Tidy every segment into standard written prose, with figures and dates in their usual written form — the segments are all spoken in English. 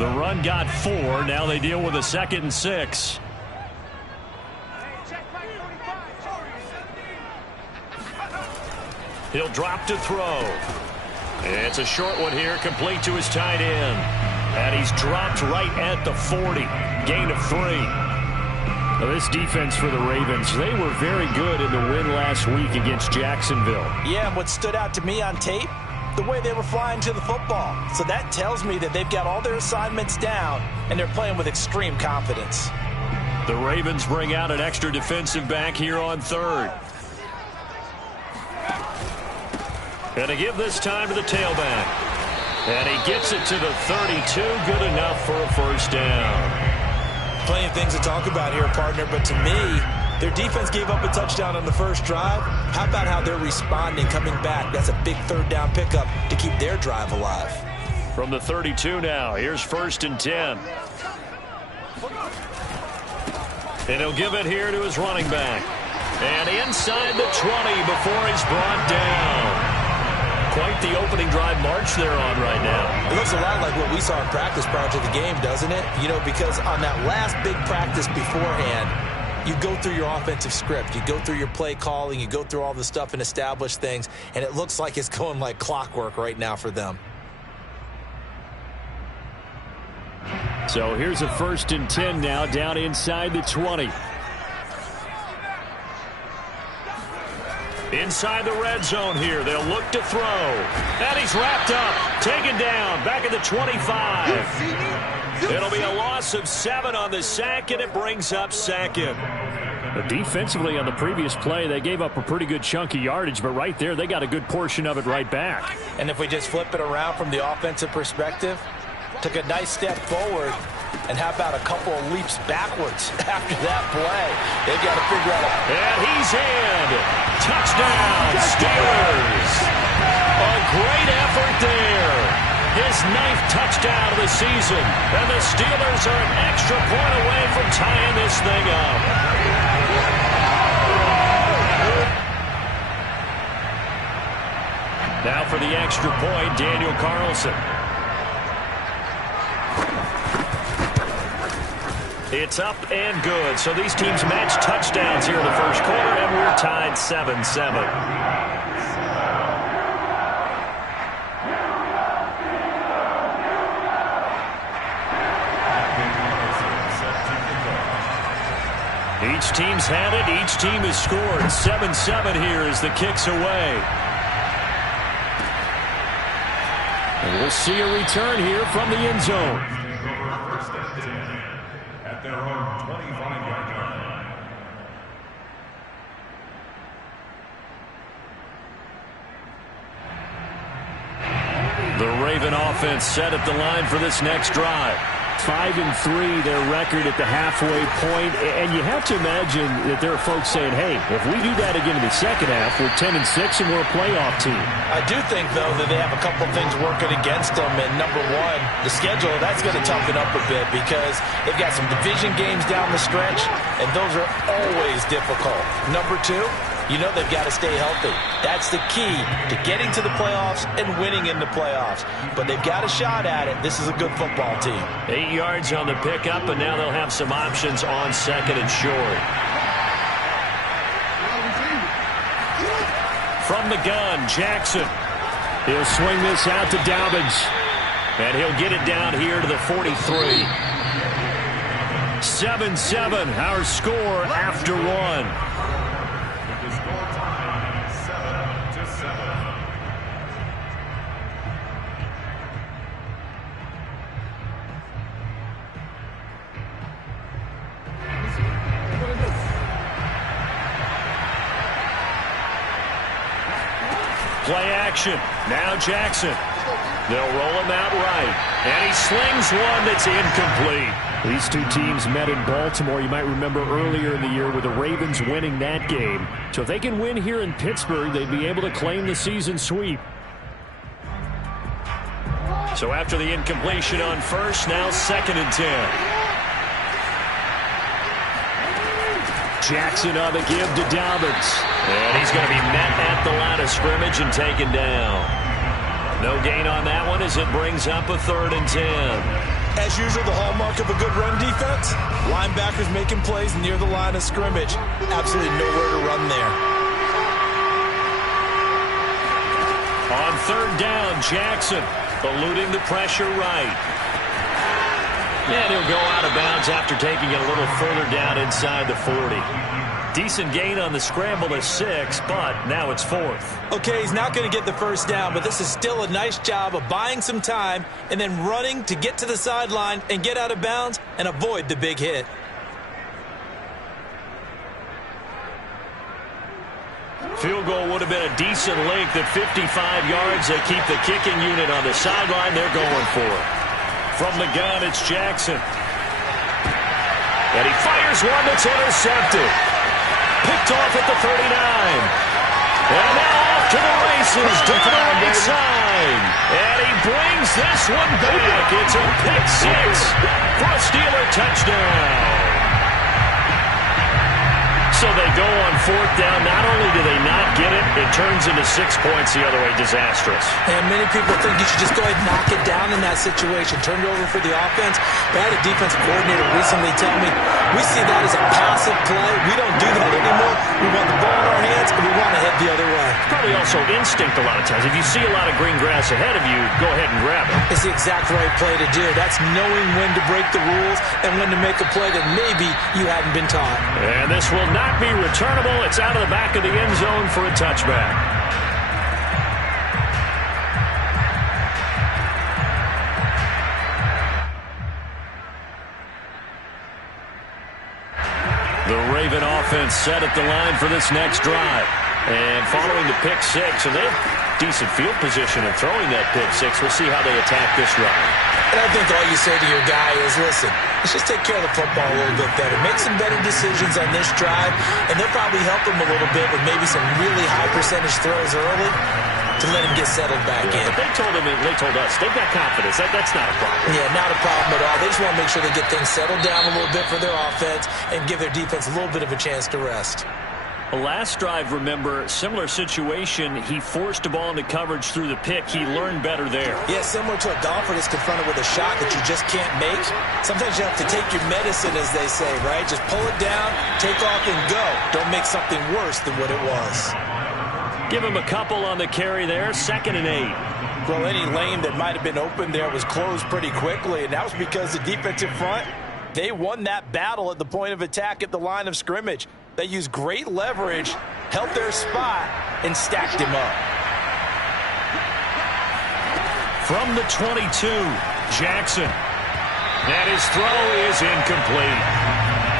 The run got 4. Now they deal with a 2nd and 6. He'll drop to throw. It's a short one here, complete to his tight end. And he's dropped right at the 40. Gain of 3. Now this defense for the Ravens, they were very good in the win last week against Jacksonville. Yeah, and what stood out to me on tape, the way they were flying to the football. So that tells me that they've got all their assignments down, and they're playing with extreme confidence. The Ravens bring out an extra defensive back here on 3rd. And to give this time to the tailback. And he gets it to the 32. Good enough for a first down. Plenty of things to talk about here, partner, but to me, their defense gave up a touchdown on the first drive. How about how they're responding, coming back? That's a big 3rd down pickup to keep their drive alive. From the 32 now, here's 1st and 10. And he'll give it here to his running back. And inside the 20 before he's brought down. Quite the opening drive march they're on right now. It looks a lot like what we saw in practice prior to the game, doesn't it? You know, because on that last big practice beforehand, you go through your offensive script. You go through your play calling. You go through all the stuff and establish things. And it looks like it's going like clockwork right now for them. So here's a 1st and 10 now down inside the 20. Inside the red zone here. They'll look to throw. And he's wrapped up. Taken down. Back at the 25. It'll be a loss of 7 on the sack, and it brings up 2nd. Defensively on the previous play, they gave up a pretty good chunk of yardage, but right there, they got a good portion of it right back. And if we just flip it around from the offensive perspective, took a nice step forward, and how about a couple of leaps backwards after that play? They've got to figure out. And he's in. Touchdown, Steelers. A great effort there. His 9th touchdown of the season. And the Steelers are an extra point away from tying this thing up. Now for the extra point, Daniel Carlson. It's up and good. So these teams match touchdowns here in the first quarter, and we're tied 7-7. Each team's had it. Each team has scored. 7-7 here as the kick's away. And we'll see a return here from the end zone. The Raven offense set at the line for this next drive. 5-3, their record at the halfway point. And you have to imagine that there are folks saying, hey, if we do that again in the second half, we're 10-6 and we're a playoff team. I do think, though, that they have a couple of things working against them. And number one, the schedule, that's going to toughen up a bit because they've got some division games down the stretch, and those are always difficult. Number two, you know they've got to stay healthy. That's the key to getting to the playoffs and winning in the playoffs. But they've got a shot at it. This is a good football team. 8 yards on the pickup, and now they'll have some options on 2nd and short. From the gun, Jackson. He'll swing this out to Dobbins. And he'll get it down here to the 43. 7-7, our score after 1. Play action. Now Jackson. They'll roll him out right. And he slings one that's incomplete. These two teams met in Baltimore. You might remember earlier in the year with the Ravens winning that game. So if they can win here in Pittsburgh, they'd be able to claim the season sweep. So after the incompletion on first, now 2nd and 10. Jackson on the give to Dobbins. And he's going to be met at the line of scrimmage and taken down. No gain on that one as it brings up a 3rd and 10. As usual, the hallmark of a good run defense, linebackers making plays near the line of scrimmage. Absolutely nowhere to run there. On third down, Jackson eluding the pressure right. And he'll go out of bounds after taking it a little further down inside the 40. Decent gain on the scramble to 6, but now it's 4th. Okay, he's not going to get the first down, but this is still a nice job of buying some time and then running to get to the sideline and get out of bounds and avoid the big hit. Field goal would have been a decent length at 55 yards. They keep the kicking unit on the sideline. They're going for it. From the gun, it's Jackson. And he fires one that's intercepted. Picked off at the 39. And now off to the races down the right side. And he brings this one back. It's a pick 6 for a Steeler touchdown. So they go on 4th down. Not only do they not get it, it turns into 6 points the other way. Disastrous. And many people think you should just go ahead and knock it down in that situation. Turn it over for the offense. But I had a defensive coordinator recently tell me, we see that as a passive play. We don't do that anymore. We want the ball in our hands, and we want to head the other way. Probably also instinct a lot of times. If you see a lot of green grass ahead of you, go ahead and grab it. It's the exact right play to do. That's knowing when to break the rules and when to make a play that maybe you hadn't been taught. And this will not be returnable. It's out of the back of the end zone for a touchback. The Raven offense set at the line for this next drive. And following the pick 6, and they have decent field position of throwing that pick 6. We'll see how they attack this drive. And I think all you say to your guy is, listen, let's just take care of the football a little bit better. Make some better decisions on this drive, and they'll probably help him a little bit with maybe some really high percentage throws early to let him get settled back in. But they told us, they've got confidence. That's not a problem. Yeah, not a problem at all. They just want to make sure they get things settled down a little bit for their offense and give their defense a little bit of a chance to rest. The last drive, remember, similar situation. He forced a ball into coverage through the pick. He learned better there. Yeah, similar to a golfer that's confronted with a shot that you just can't make. Sometimes you have to take your medicine, as they say, right? Just pull it down, take off, and go. Don't make something worse than what it was. Give him a couple on the carry there. 2nd and 8. Well, any lane that might have been open there was closed pretty quickly, and that was because the defensive front, they won that battle at the point of attack at the line of scrimmage. They used great leverage, held their spot, and stacked him up. From the 22, Jackson. And his throw is incomplete.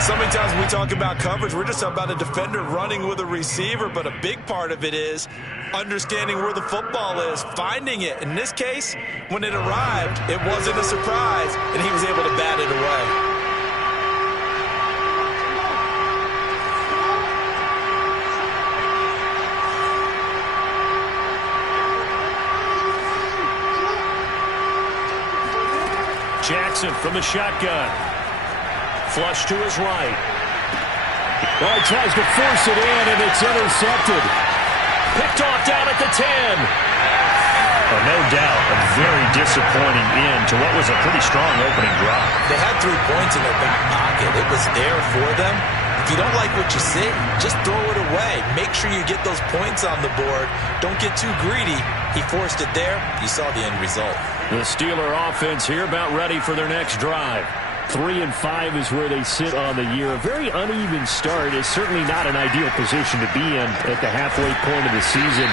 So many times when we talk about coverage, we're just about a defender running with a receiver, but a big part of it is understanding where the football is, finding it. In this case, when it arrived, it wasn't a surprise, and he was able to bat it away. Jackson from the shotgun. Flush to his right. Well, he tries to force it in, and it's intercepted. Picked off down at the 10. Oh, no doubt, a very disappointing end to what was a pretty strong opening drive. They had 3 points in their back pocket. It was there for them. If you don't like what you see, just throw it away. Make sure you get those points on the board. Don't get too greedy. He forced it there. You saw the end result. The Steeler offense here about ready for their next drive. 3-5 is where they sit on the year. A very uneven start is certainly not an ideal position to be in at the halfway point of the season.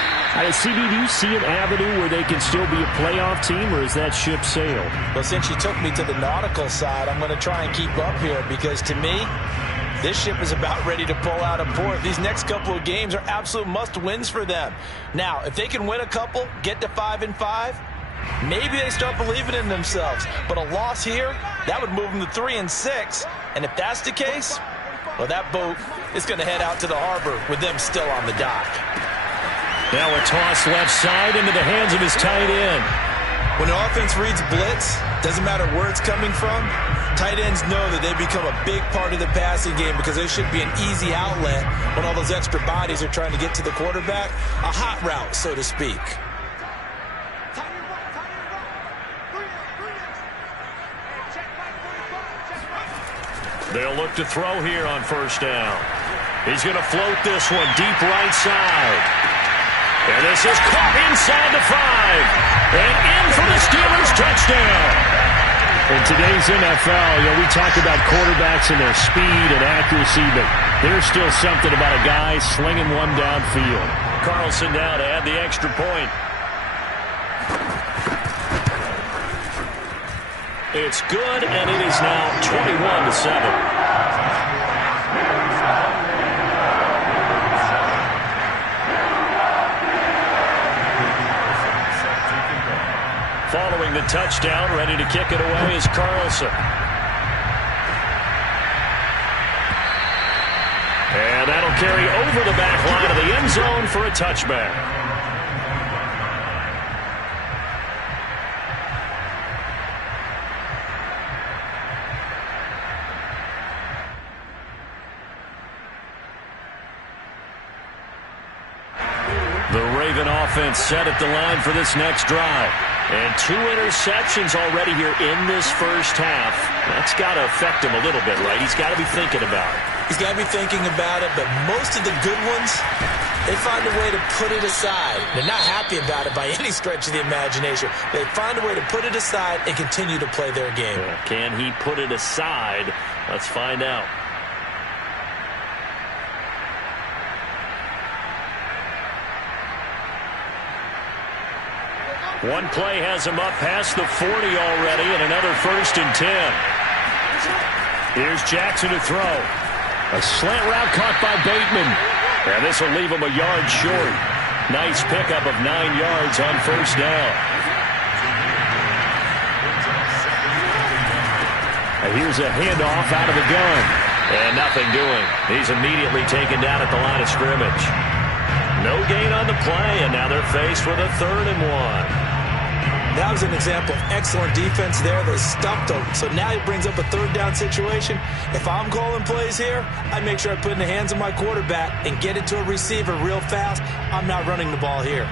CD, do you see an avenue where they can still be a playoff team, or is that ship sailed? Well, since you took me to the nautical side, I'm going to try and keep up here because, to me, this ship is about ready to pull out of port. These next couple of games are absolute must-wins for them. Now, if they can win a couple, get to 5-5, maybe they start believing in themselves. But a loss here, that would move them to 3-6. And if that's the case, well, that boat is going to head out to the harbor with them still on the dock. Now a toss left side into the hands of his tight end. When the offense reads blitz, doesn't matter where it's coming from, tight ends know that they become a big part of the passing game because they should be an easy outlet when all those extra bodies are trying to get to the quarterback. A hot route, so to speak. They'll look to throw here on first down. He's going to float this one deep right side. And this is caught inside the 5. And in for the Steelers touchdown. In today's NFL, we talk about quarterbacks and their speed and accuracy, but there's still something about a guy slinging one downfield. Carlson now to add the extra point. It's good, and it is now 21-7. Following the touchdown, ready to kick it away is Carlson. And that'll carry over the back line of the end zone for a touchback. The Raven offense set at the line for this next drive. And 2 interceptions already here in this first half. That's got to affect him a little bit, right? He's got to be thinking about it. He's got to be thinking about it, but most of the good ones, they find a way to put it aside. They're not happy about it by any stretch of the imagination. They find a way to put it aside and continue to play their game. Can he put it aside? Let's find out. One play has him up past the 40 already, and another 1st and 10. Here's Jackson to throw. A slant route caught by Bateman. And this will leave him a yard short. Nice pickup of 9 yards on first down. And here's a handoff out of the gun. And nothing doing. He's immediately taken down at the line of scrimmage. No gain on the play, and now they're faced with a 3rd and 1. That was an example of excellent defense there. They stumped him. So now he brings up a 3rd down situation. If I'm calling plays here, I make sure I put it in the hands of my quarterback and get it to a receiver real fast. I'm not running the ball here.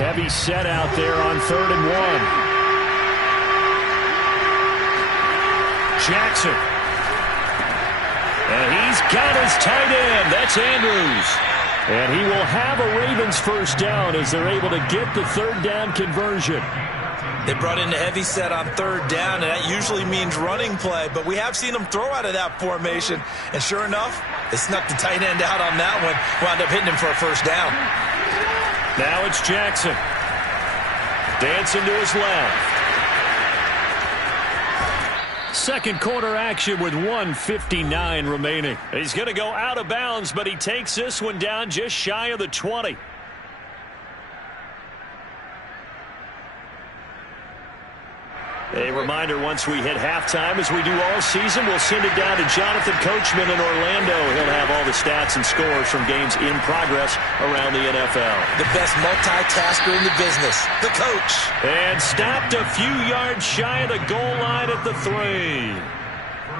Heavy set out there on 3rd and 1. Jackson. And he's got his tight end. That's Andrews. And he will have a Ravens first down as they're able to get the 3rd down conversion. They brought in the heavy set on 3rd down, and that usually means running play. But we have seen them throw out of that formation. And sure enough, they snuck the tight end out on that one. Wound up hitting him for a first down. Now it's Jackson. Dancing to his left. Second quarter action with 1:59 remaining. He's going to go out of bounds, but he takes this one down just shy of the 20. A reminder, once we hit halftime, as we do all season, we'll send it down to Jonathan Coachman in Orlando. He'll have all the stats and scores from games in progress around the NFL. The best multitasker in the business, the coach. And stopped a few yards shy of the goal line at the 3.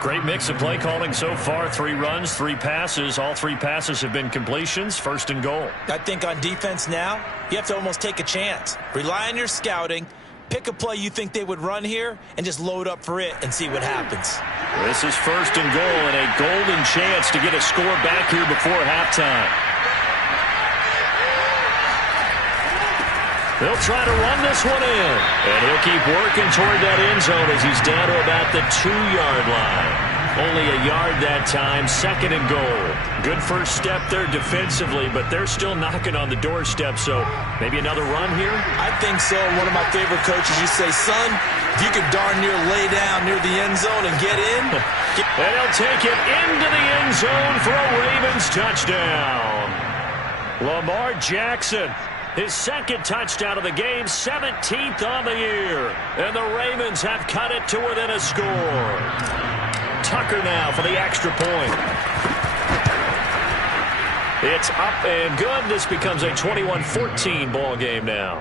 Great mix of play calling so far. 3 runs, 3 passes. All 3 passes have been completions. 1st and goal. I think on defense now, you have to almost take a chance. Rely on your scouting. Pick a play you think they would run here and just load up for it and see what happens. This is 1st and goal and a golden chance to get a score back here before halftime. They'll try to run this one in. And he'll keep working toward that end zone as he's down to about the 2-yard line. Only a yard that time, 2nd and goal. Good first step there defensively, but they're still knocking on the doorstep, so maybe another run here? I think so. One of my favorite coaches, you say, son, if you could darn near lay down near the end zone and get in. And he'll take it into the end zone for a Ravens touchdown. Lamar Jackson, his 2nd touchdown of the game, 17th on the year. And the Ravens have cut it to within a score. Tucker now for the extra point. It's up and good. This becomes a 21-14 ball game now.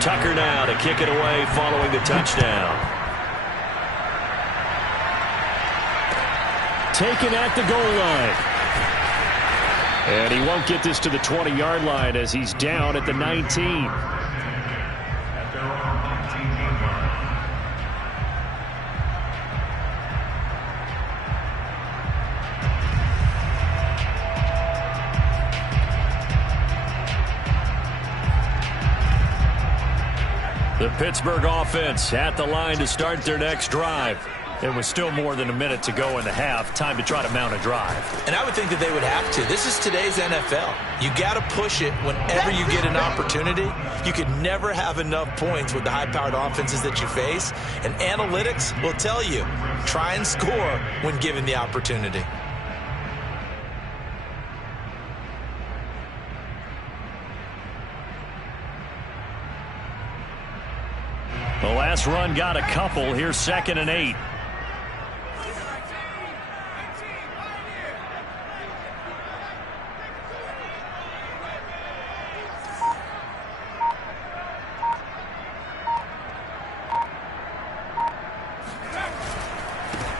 Tucker now to kick it away following the touchdown. Taken at the goal line. And he won't get this to the 20-yard line as he's down at the 19. The Pittsburgh offense at the line to start their next drive. It was still more than a minute to go in the half. Time to try to mount a drive. And I would think that they would have to. This is today's NFL. You got to push it whenever you get an opportunity. You could never have enough points with the high-powered offenses that you face. And analytics will tell you, try and score when given the opportunity. The last run got a couple. Here's 2nd and 8.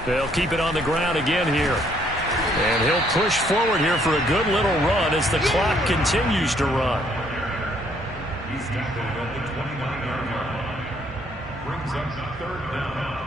They'll keep it on the ground again here. And he'll push forward here for a good little run as the clock continues to run. He's tackled at the 29-yard line. Brings up 3rd down.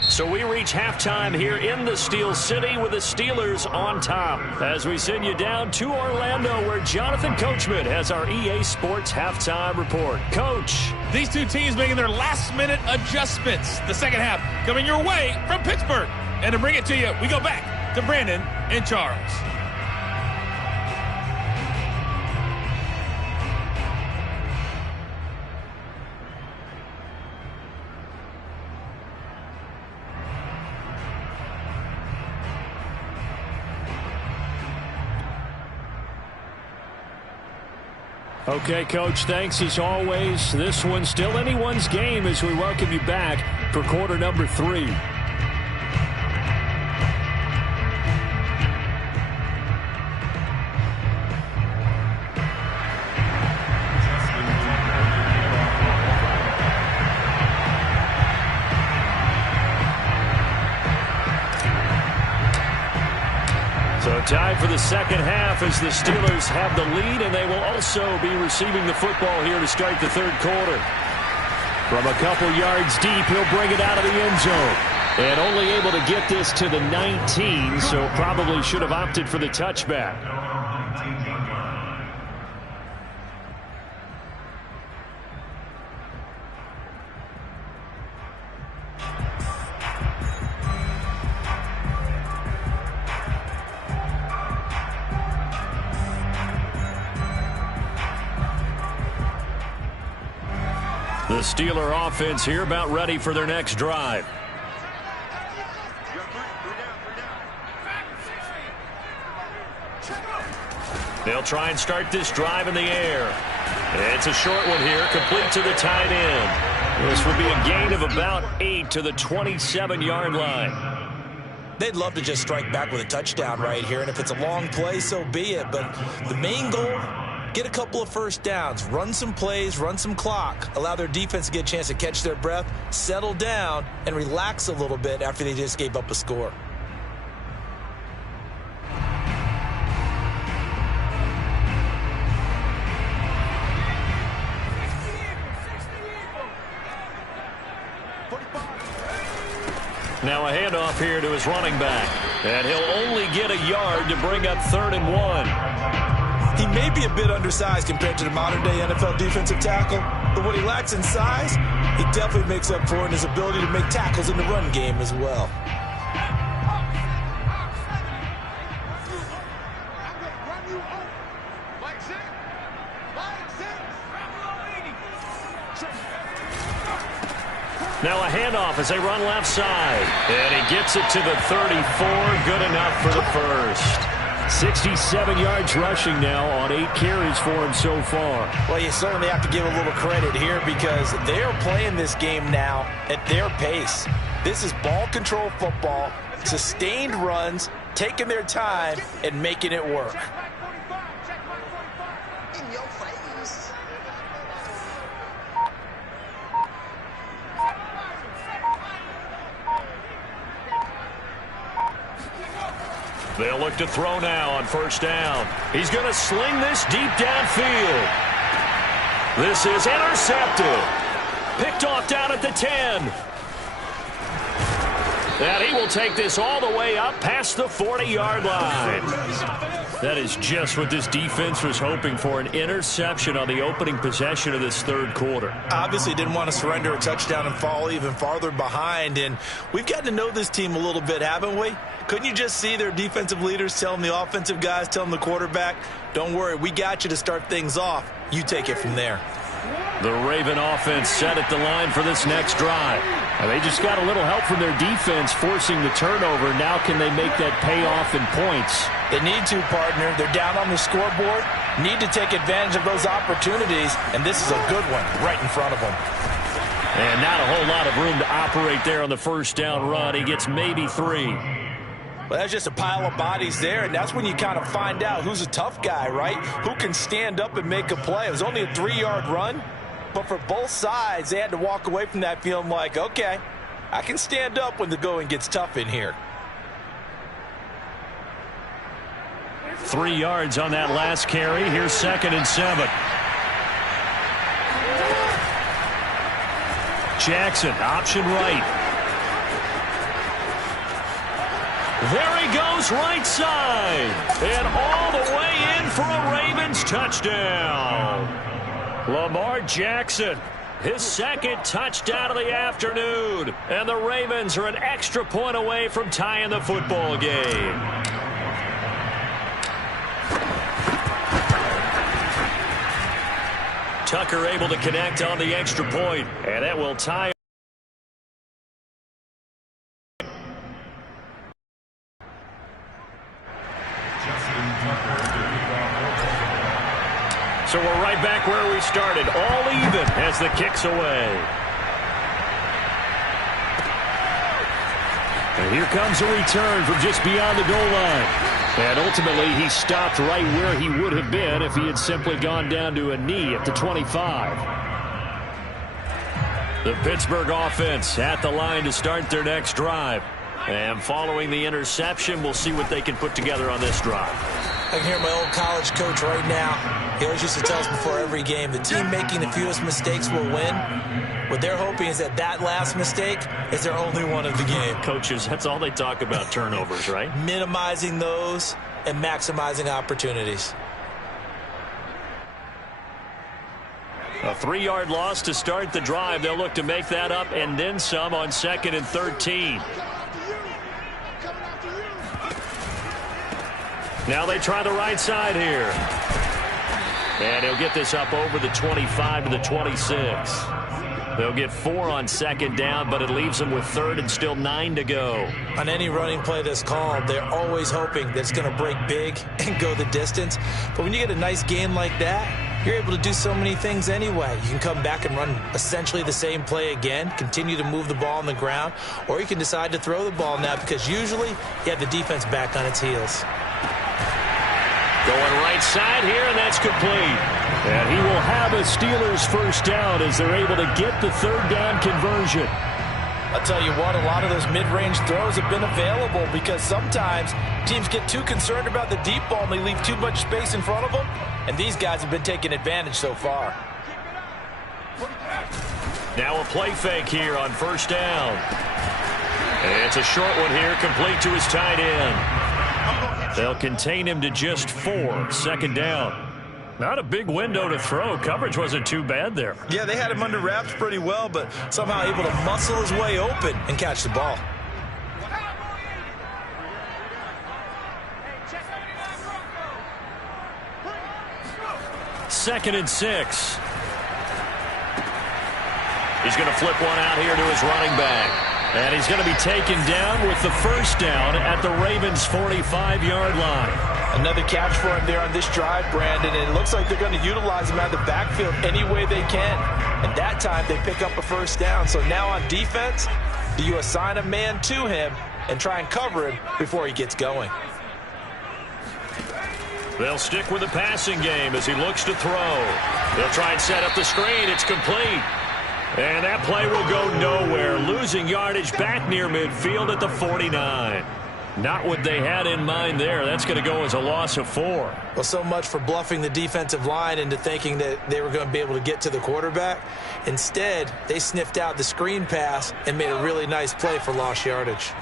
So we reach halftime here in the Steel City with the Steelers on top. As we send you down to Orlando where Jonathan Coachman has our EA Sports halftime report. Coach. These two teams making their last-minute adjustments. The second half coming your way from Pittsburgh. And to bring it to you, we go back to Brandon and Charles. Okay, Coach, thanks as always. This one's still anyone's game as we welcome you back for quarter number 3. So tied for the second half as the Steelers have the lead, and they will also be receiving the football here to start the 3rd quarter. From a couple yards deep, he'll bring it out of the end zone. And only able to get this to the 19, so probably should have opted for the touchback. The Steeler offense here about ready for their next drive. They'll try and start this drive in the air. It's a short one here, complete to the tight end. This will be a gain of about 8 to the 27-yard line. They'd love to just strike back with a touchdown right here, and if it's a long play, so be it. But the main goal, get a couple of first downs, run some plays, run some clock, allow their defense to get a chance to catch their breath, settle down, and relax a little bit after they just gave up a score. Now a handoff here to his running back. And he'll only get a yard to bring up 3rd and 1. He may be a bit undersized compared to the modern-day NFL defensive tackle, but what he lacks in size, he definitely makes up for in his ability to make tackles in the run game as well. Now a handoff as they run left side. And he gets it to the 34. Good enough for the first. 67 yards rushing now on 8 carries for him so far. Well, you certainly have to give a little credit here because they are playing this game now at their pace. This is ball control football, sustained runs, taking their time, and making it work. They'll look to throw now on first down. He's going to sling this deep downfield. This is intercepted. Picked off down at the 10. And he will take this all the way up past the 40-yard line. That is just what this defense was hoping for, an interception on the opening possession of this third quarter. Obviously didn't want to surrender a touchdown and fall even farther behind. And we've gotten to know this team a little bit, haven't we? Couldn't you just see their defensive leaders telling the offensive guys, telling the quarterback, don't worry, we got you to start things off. You take it from there. The Raven offense set at the line for this next drive. And they just got a little help from their defense forcing the turnover. Now can they make that pay off in points? They need to, partner. They're down on the scoreboard. Need to take advantage of those opportunities. And this is a good one right in front of them. And not a whole lot of room to operate there on the first down run. He gets maybe 3. Well, that's just a pile of bodies there, and that's when you kind of find out who's a tough guy, right? Who can stand up and make a play. It was only a 3-yard run, but for both sides, they had to walk away from that feeling like, okay, I can stand up when the going gets tough in here. 3 yards on that last carry. Here's 2nd and 7. Jackson, option right. There he goes right side. And all the way in for a Ravens touchdown. Lamar Jackson, his 2nd touchdown of the afternoon. And the Ravens are an extra point away from tying the football game. Tucker able to connect on the extra point. And that will tie. So we're right back where we started, all even as the kick's away. And here comes a return from just beyond the goal line. And ultimately, he stopped right where he would have been if he had simply gone down to a knee at the 25. The Pittsburgh offense at the line to start their next drive. And following the interception, we'll see what they can put together on this drive. I can hear my old college coach right now. He always used to tell us before every game, the team making the fewest mistakes will win. What they're hoping is that that last mistake is their only one of the game. Coaches, that's all they talk about, turnovers, right? Minimizing those and maximizing opportunities. A 3-yard loss to start the drive. They'll look to make that up and then some on 2nd and 13. Now they try the right side here. And he'll get this up over the 25 to the 26. They'll get 4 on 2nd down, but it leaves them with 3rd and still 9 to go. On any running play that's called, they're always hoping that it's going to break big and go the distance. But when you get a nice gain like that, you're able to do so many things anyway. You can come back and run essentially the same play again, continue to move the ball on the ground, or you can decide to throw the ball now because usually you have the defense back on its heels. Going right side here, and that's complete. And he will have a Steelers first down as they're able to get the 3rd down conversion. I'll tell you what, a lot of those mid-range throws have been available because sometimes teams get too concerned about the deep ball and they leave too much space in front of them, and these guys have been taking advantage so far. Now a play fake here on first down. And it's a short one here, complete to his tight end. They'll contain him to just 4, 2nd down. Not a big window to throw. Coverage wasn't too bad there. Yeah, they had him under wraps pretty well, but somehow able to muscle his way open and catch the ball. Second and 6. He's going to flip one out here to his running back. And he's going to be taken down with the first down at the Ravens' 45-yard line. Another catch for him there on this drive, Brandon, and it looks like they're going to utilize him out of the backfield any way they can. And that time they pick up a first down. So now on defense, do you assign a man to him and try and cover him before he gets going? They'll stick with the passing game as he looks to throw. They'll try and set up the screen. It's complete. And that play will go nowhere, losing yardage back near midfield at the 49. Not what they had in mind there. That's going to go as a loss of 4. Well, so much for bluffing the defensive line into thinking that they were going to be able to get to the quarterback. Instead, they sniffed out the screen pass and made a really nice play for lost yardage.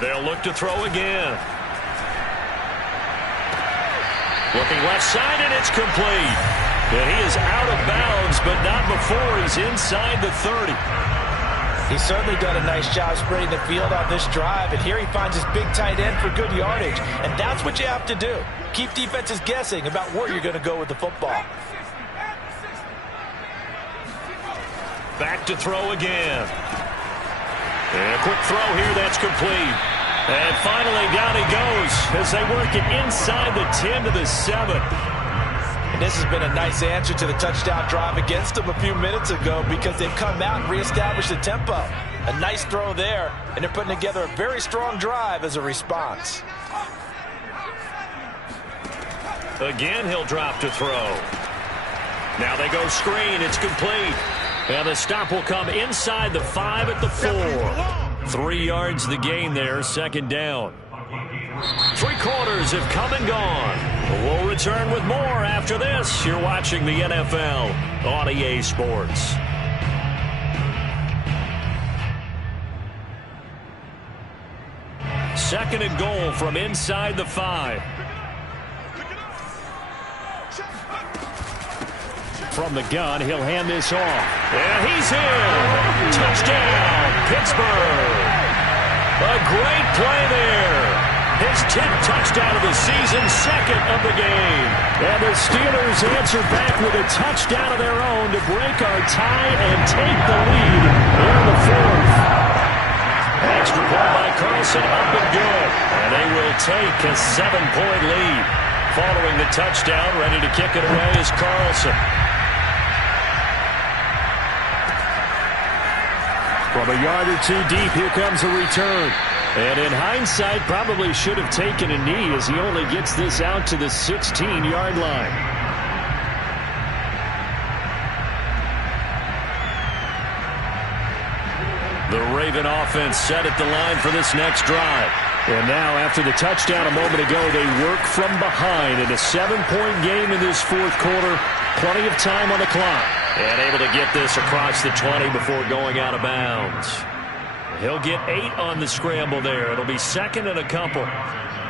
They'll look to throw again. Looking left side, and it's complete. And he is out of bounds, but not before he's inside the 30. He's certainly done a nice job spreading the field on this drive, and here he finds his big tight end for good yardage. And that's what you have to do. Keep defenses guessing about where you're going to go with the football. Back to throw again. And a quick throw here, that's complete. And finally down he goes as they work it inside the 10 to the 7. And this has been a nice answer to the touchdown drive against them a few minutes ago because they've come out and reestablished the tempo. A nice throw there, and they're putting together a very strong drive as a response. Again, he'll drop to throw. Now they go screen. It's complete. And the stop will come inside the 5 at the 4. 3 yards the gain there, second down. 3 quarters have come and gone. We'll return with more after this. You're watching the NFL on EA Sports. Second and goal from inside the 5. From the gun, he'll hand this off. And he's in. Touchdown, Pittsburgh. A great play there. His 10th touchdown of the season, second of the game. And the Steelers answer back with a touchdown of their own to break our tie and take the lead in the 4th. Extra point by Carlson, up and good. And they will take a 7-point lead. Following the touchdown, ready to kick it away is Carlson. From a yard or 2 deep, here comes a return. And in hindsight, probably should have taken a knee as he only gets this out to the 16-yard line. The Raven offense set at the line for this next drive. And now, after the touchdown a moment ago, they work from behind in a 7-point game in this 4th quarter. Plenty of time on the clock. And able to get this across the 20 before going out of bounds. He'll get 8 on the scramble there. It'll be second and a couple.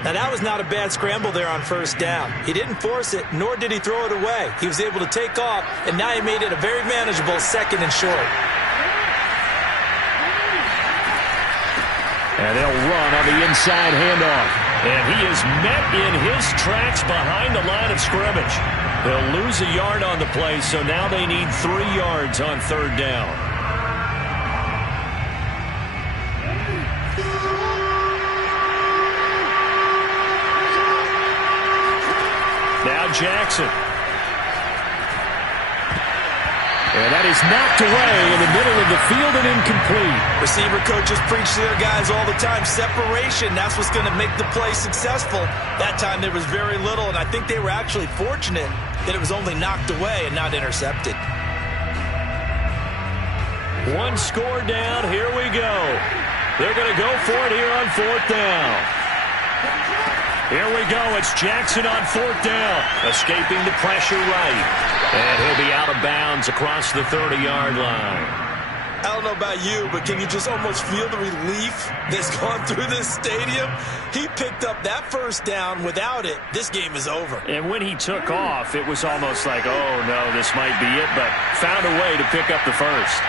Now, that was not a bad scramble there on first down. He didn't force it, nor did he throw it away. He was able to take off, and now he made it a very manageable second and short. And they'll run on the inside handoff. And he is met in his tracks behind the line of scrimmage. They'll lose a yard on the play, so now they need 3 yards on third down. Now Jackson. And that is knocked away in the middle of the field and incomplete. Receiver coaches preach to their guys all the time. Separation, that's what's going to make the play successful. That time there was very little, and I think they were actually fortunate that it was only knocked away and not intercepted. 1 score down. Here we go. They're going to go for it here on 4th down. Here we go. It's Jackson on 4th down. Escaping the pressure right. And he'll be out of bounds across the 30-yard line. I don't know about you, but can you just almost feel the relief that's gone through this stadium? He picked up that first down. Without it, this game is over. And when he took off, it was almost like, oh, no, this might be it, but found a way to pick up the first.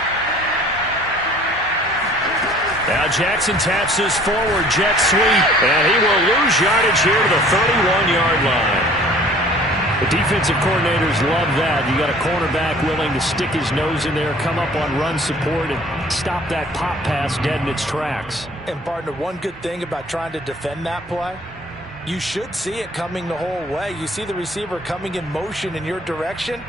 Now Jackson taps his forward jet sweep, and he will lose yardage here to the 31-yard line. The defensive coordinators love that. You got a cornerback willing to stick his nose in there, come up on run support, and stop that pop pass dead in its tracks. And, partner, one good thing about trying to defend that play, you should see it coming the whole way. You see the receiver coming in motion in your direction.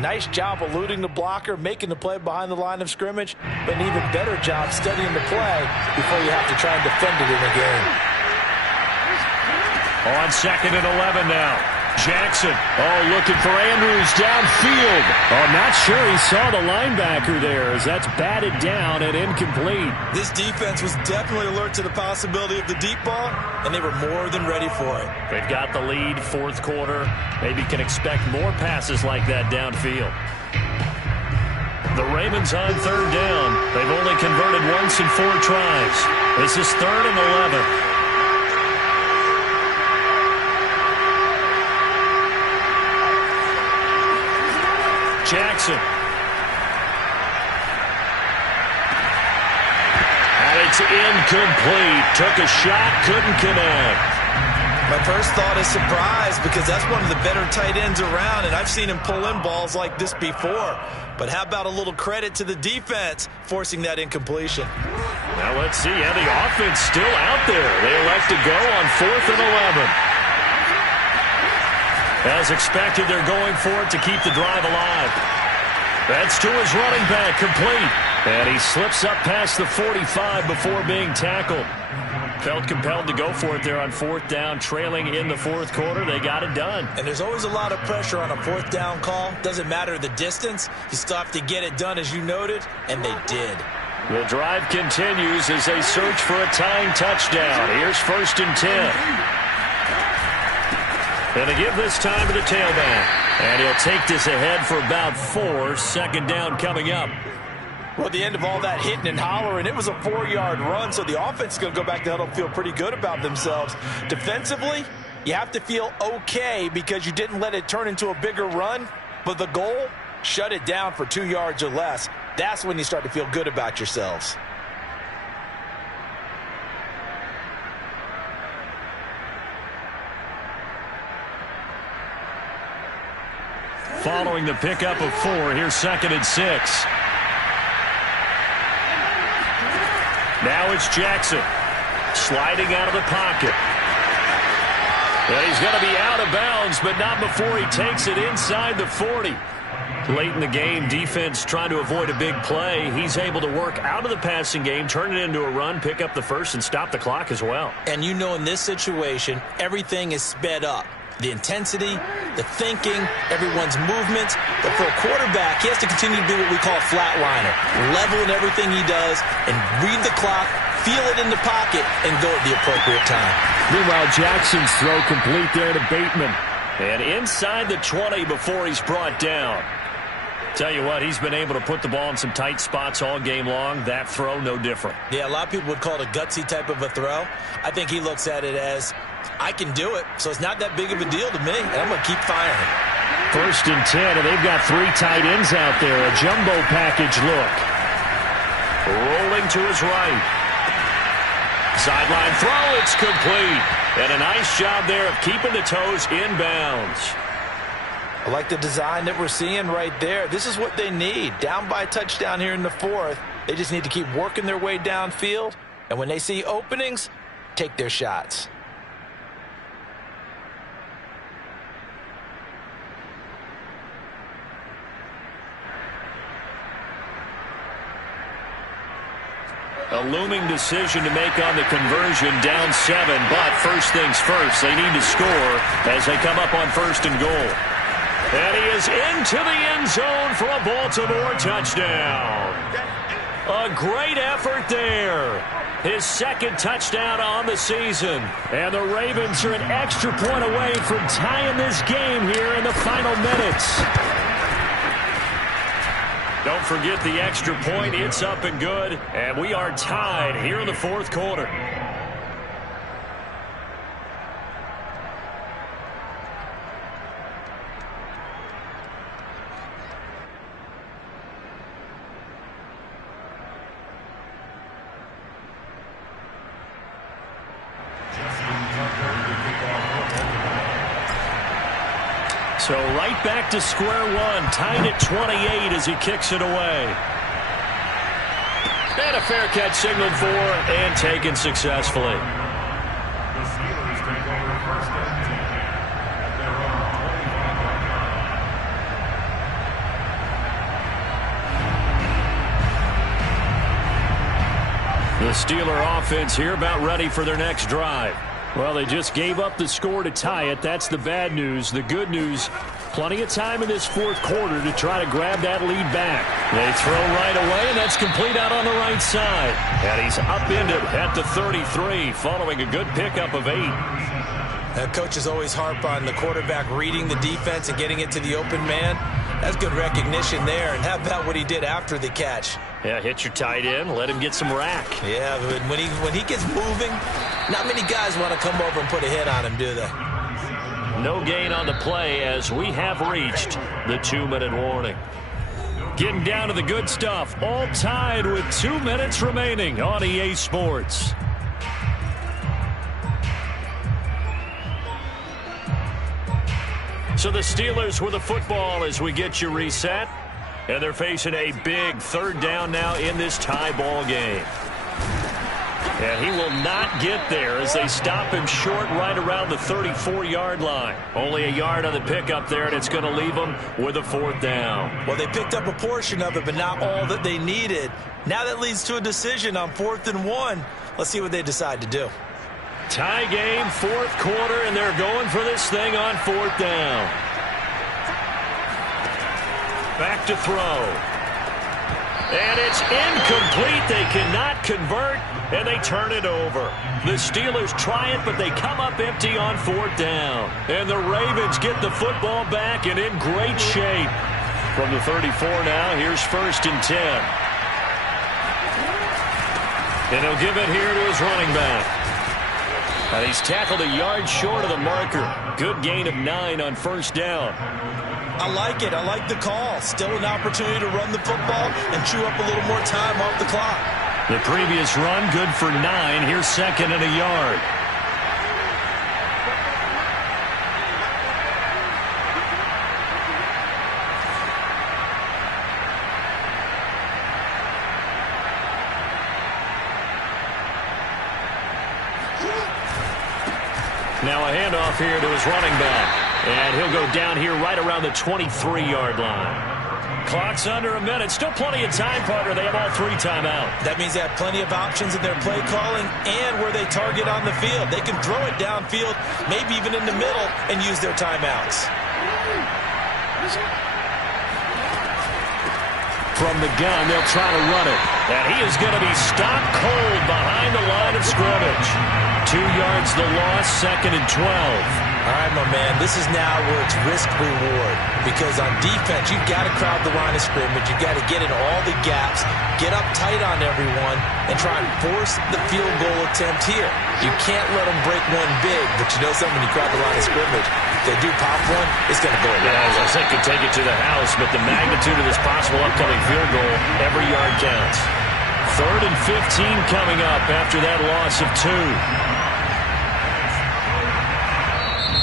Nice job eluding the blocker, making the play behind the line of scrimmage, but an even better job studying the play before you have to try and defend it in a game. On 2nd and 11 now. Jackson, looking for Andrews downfield. Not sure he saw the linebacker there as that's batted down and incomplete. This defense was definitely alert to the possibility of the deep ball, and they were more than ready for it. They've got the lead, fourth quarter. Maybe can expect more passes like that downfield. The Ravens on third down. They've only converted once in 4 tries. This is 3rd and 11. Jackson. And it's incomplete. Took a shot, couldn't connect. My first thought is surprise because that's one of the better tight ends around, and I've seen him pull in balls like this before. But how about a little credit to the defense forcing that incompletion? Now let's see. Yeah, the offense still out there. They elect to go on 4th and 11. As expected, they're going for it to keep the drive alive. That's to his running back, complete. And he slips up past the 45 before being tackled. Felt compelled to go for it there on 4th down, trailing in the 4th quarter. They got it done. And there's always a lot of pressure on a 4th down call. Doesn't matter the distance. You still have to get it done, as you noted, and they did. The drive continues as they search for a tying touchdown. Here's 1st and 10. And to give this time to the tailback. And he'll take this ahead for about 4. 2nd down coming up. Well, at the end of all that hitting and hollering, it was a 4-yard run, so the offense is going to go back to huddle and feel pretty good about themselves. Defensively, you have to feel okay because you didn't let it turn into a bigger run, but the goal, shut it down for 2 yards or less. That's when you start to feel good about yourselves. Following the pickup of 4, here's 2nd and 6. Now it's Jackson sliding out of the pocket. And he's going to be out of bounds, but not before he takes it inside the 40. Late in the game, defense trying to avoid a big play. He's able to work out of the passing game, turn it into a run, pick up the first, and stop the clock as well. And you know in this situation, everything is sped up. The intensity, the thinking, everyone's movements. But for a quarterback, he has to continue to do what we call a flatliner. Level in everything he does and read the clock, feel it in the pocket, and go at the appropriate time. Meanwhile, Jackson's throw complete there to Bateman. And inside the 20 before he's brought down. Tell you what, he's been able to put the ball in some tight spots all game long. That throw, no different. Yeah, a lot of people would call it a gutsy type of a throw. I think he looks at it as, I can do it, so it's not that big of a deal to me, and I'm going to keep firing. 1st and 10, and they've got 3 tight ends out there. A jumbo package look. Rolling to his right. Sideline throw, it's complete. And a nice job there of keeping the toes inbounds. I like the design that we're seeing right there. This is what they need. Down by a touchdown here in the 4th. They just need to keep working their way downfield. And when they see openings, take their shots. A looming decision to make on the conversion, down 7, but first things first, they need to score as they come up on 1st and goal. And he is into the end zone for a Baltimore touchdown. A great effort there. His 2nd touchdown on the season. And the Ravens are an extra point away from tying this game here in the final minutes. Don't forget the extra point. It's up and good. And we are tied here in the 4th quarter. So right back to square one, tied at 28 as he kicks it away. And a fair catch signaled for and taken successfully. The Steelers take over 1st and 10 at their own 25-yard line. The Steeler offense here about ready for their next drive. Well, they just gave up the score to tie it. That's the bad news. The good news, plenty of time in this fourth quarter to try to grab that lead back. They throw right away, and that's complete out on the right side. And he's upended at the 33, following a good pickup of 8. Coaches always harp on the quarterback reading the defense and getting it to the open man. That's good recognition there. And how about what he did after the catch? Yeah, hit your tight end, let him get some rack. Yeah, but when he gets moving, not many guys want to come over and put a hit on him, do they? No gain on the play as we have reached the 2-minute warning. Getting down to the good stuff, all tied with 2 minutes remaining on EA Sports. So the Steelers with the football as we get you reset. And they're facing a big third down now in this tie ball game. And he will not get there as they stop him short right around the 34-yard line. Only a yard on the pickup there, and it's going to leave them with a 4th down. Well, they picked up a portion of it, but not all that they needed. Now that leads to a decision on 4th and 1. Let's see what they decide to do. Tie game, 4th quarter, and they're going for this thing on 4th down. Back to throw. And it's incomplete. They cannot convert, and they turn it over. The Steelers try it, but they come up empty on 4th down. And the Ravens get the football back and in great shape. From the 34 now, here's 1st and 10. And he'll give it here to his running back. And he's tackled a yard short of the marker. Good gain of 9 on 1st down. I like it. I like the call. Still an opportunity to run the football and chew up a little more time off the clock. The previous run, good for 9. Here's 2nd and a yard. Now a handoff here to his running back. And he'll go down here right around the 23-yard line. Clock's under a minute. Still plenty of time, partner. They have all 3 timeouts. That means they have plenty of options in their play calling and where they target on the field. They can throw it downfield, maybe even in the middle, and use their timeouts. From the gun, they'll try to run it. And he is going to be stopped cold behind the line of scrimmage. 2 yards the loss, 2nd and 12. All right, my man, this is now where it's risk-reward. Because on defense, you've got to crowd the line of scrimmage. You've got to get in all the gaps, get up tight on everyone, and try and force the field goal attempt here. You can't let them break one big, but you know something, when you crowd the line of scrimmage, if they do pop one, it's going to go away. Yeah, as I said, could take it to the house, but the magnitude of this possible upcoming field goal, every yard counts. 3rd and 15 coming up after that loss of 2.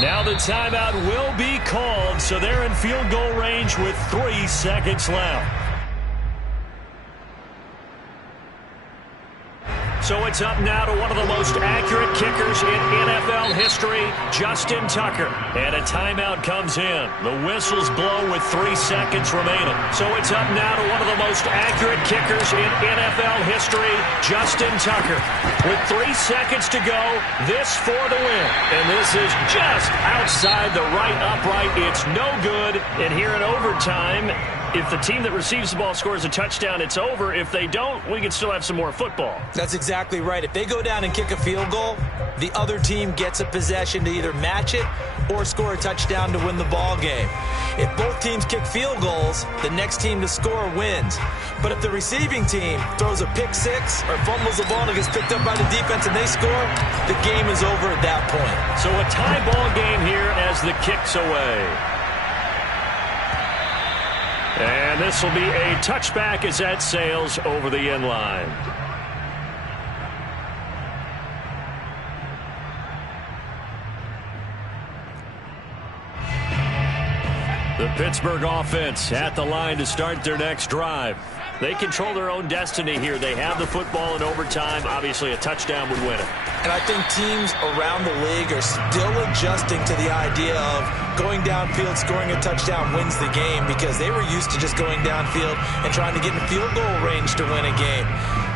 Now the timeout will be called, so they're in field goal range with 3 seconds left. So it's up now to one of the most accurate kickers in NFL history, Justin Tucker. And a timeout comes in. The whistles blow with 3 seconds remaining. So it's up now to one of the most accurate kickers in NFL history, Justin Tucker. With 3 seconds to go, this for the win. And this is just outside the right upright. It's no good. And here in overtime, if the team that receives the ball scores a touchdown, it's over. If they don't, we can still have some more football. That's exactly right. If they go down and kick a field goal, the other team gets a possession to either match it or score a touchdown to win the ball game. If both teams kick field goals, the next team to score wins. But if the receiving team throws a pick six or fumbles the ball and it gets picked up by the defense and they score, the game is over at that point. So a tie ball game here as the kick's away. And this will be a touchback as that sails over the end line. The Pittsburgh offense at the line to start their next drive. They control their own destiny here. They have the football in overtime. Obviously, a touchdown would win it. And I think teams around the league are still adjusting to the idea of going downfield, scoring a touchdown wins the game, because they were used to just going downfield and trying to get in field goal range to win a game.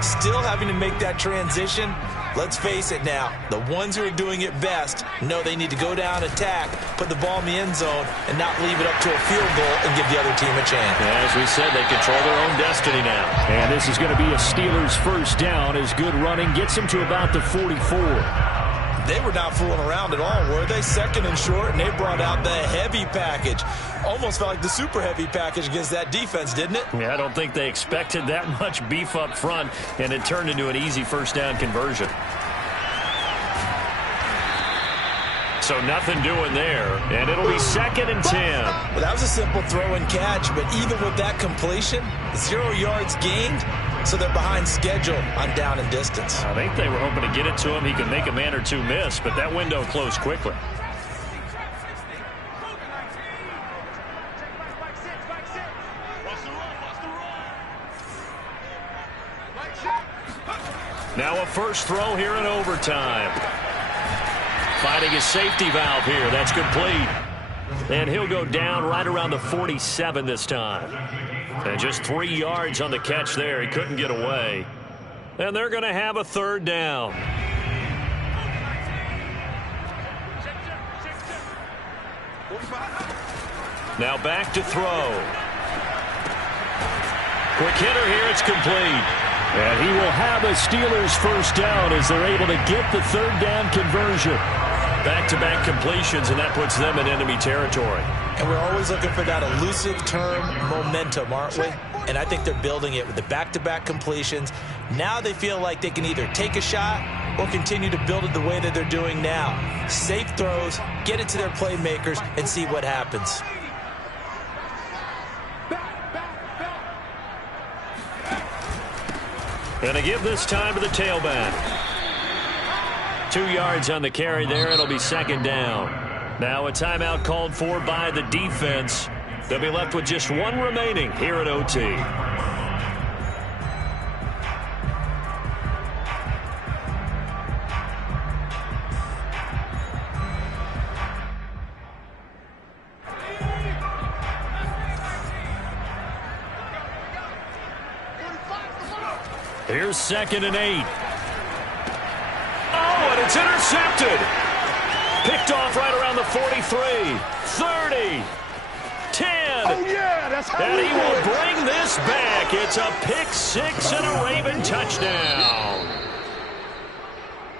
Still having to make that transition. Let's face it now, the ones who are doing it best know they need to go down, attack, put the ball in the end zone, and not leave it up to a field goal and give the other team a chance. As we said, they control their own destiny now. And this is going to be a Steelers first down as good running gets them to about the 44. They were not fooling around at all, were they? Second and short, and they brought out the heavy package. Almost felt like the super heavy package against that defense, didn't it? Yeah, I don't think they expected that much beef up front, and it turned into an easy first down conversion. So nothing doing there, and it'll be 2nd and 10. Well, that was a simple throw and catch, but even with that completion, 0 yards gained, so they're behind schedule on down and distance. I think they were hoping to get it to him. He could make a man or two miss, but that window closed quickly. Now a first throw here in overtime. Finding his safety valve here. That's complete. And he'll go down right around the 47 this time. And just 3 yards on the catch there. He couldn't get away. And they're going to have a third down. Now back to throw. Quick hitter here. It's complete. And he will have a Steelers first down as they're able to get the third down conversion. Back-to-back completions, and that puts them in enemy territory. And we're always looking for that elusive term momentum, aren't we? And I think they're building it with the back-to-back completions. Now they feel like they can either take a shot or continue to build it the way that they're doing now. Safe throws, get it to their playmakers, and see what happens. And they give this time to the tailback. 2 yards on the carry there. It'll be 2nd down. Now a timeout called for by the defense. They'll be left with just one remaining here at OT. Here's 2nd and 8. Oh, and it's intercepted. Picked off right around the 43, 30, 10. Oh, yeah, that's how and we he do will it. bring this back. It's a pick six and a Raven touchdown.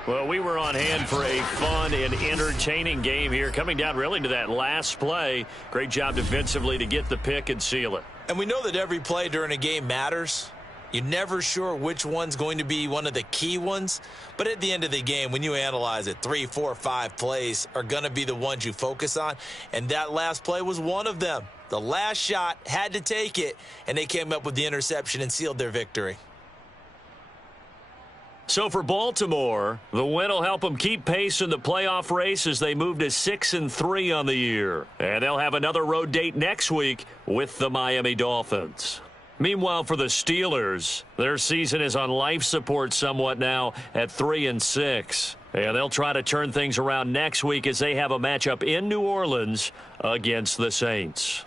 Well, we were on hand for a fun and entertaining game here, coming down really to that last play. Great job defensively to get the pick and seal it. And we know that every play during a game matters. You're never sure which one's going to be one of the key ones. But at the end of the game, when you analyze it, 3, 4, 5 plays are going to be the ones you focus on. And that last play was one of them. The last shot had to take it, and they came up with the interception and sealed their victory. So for Baltimore, the win will help them keep pace in the playoff race as they move to 6-3 on the year. And they'll have another road date next week with the Miami Dolphins. Meanwhile, for the Steelers, their season is on life support somewhat now at 3-6. And they'll try to turn things around next week as they have a matchup in New Orleans against the Saints.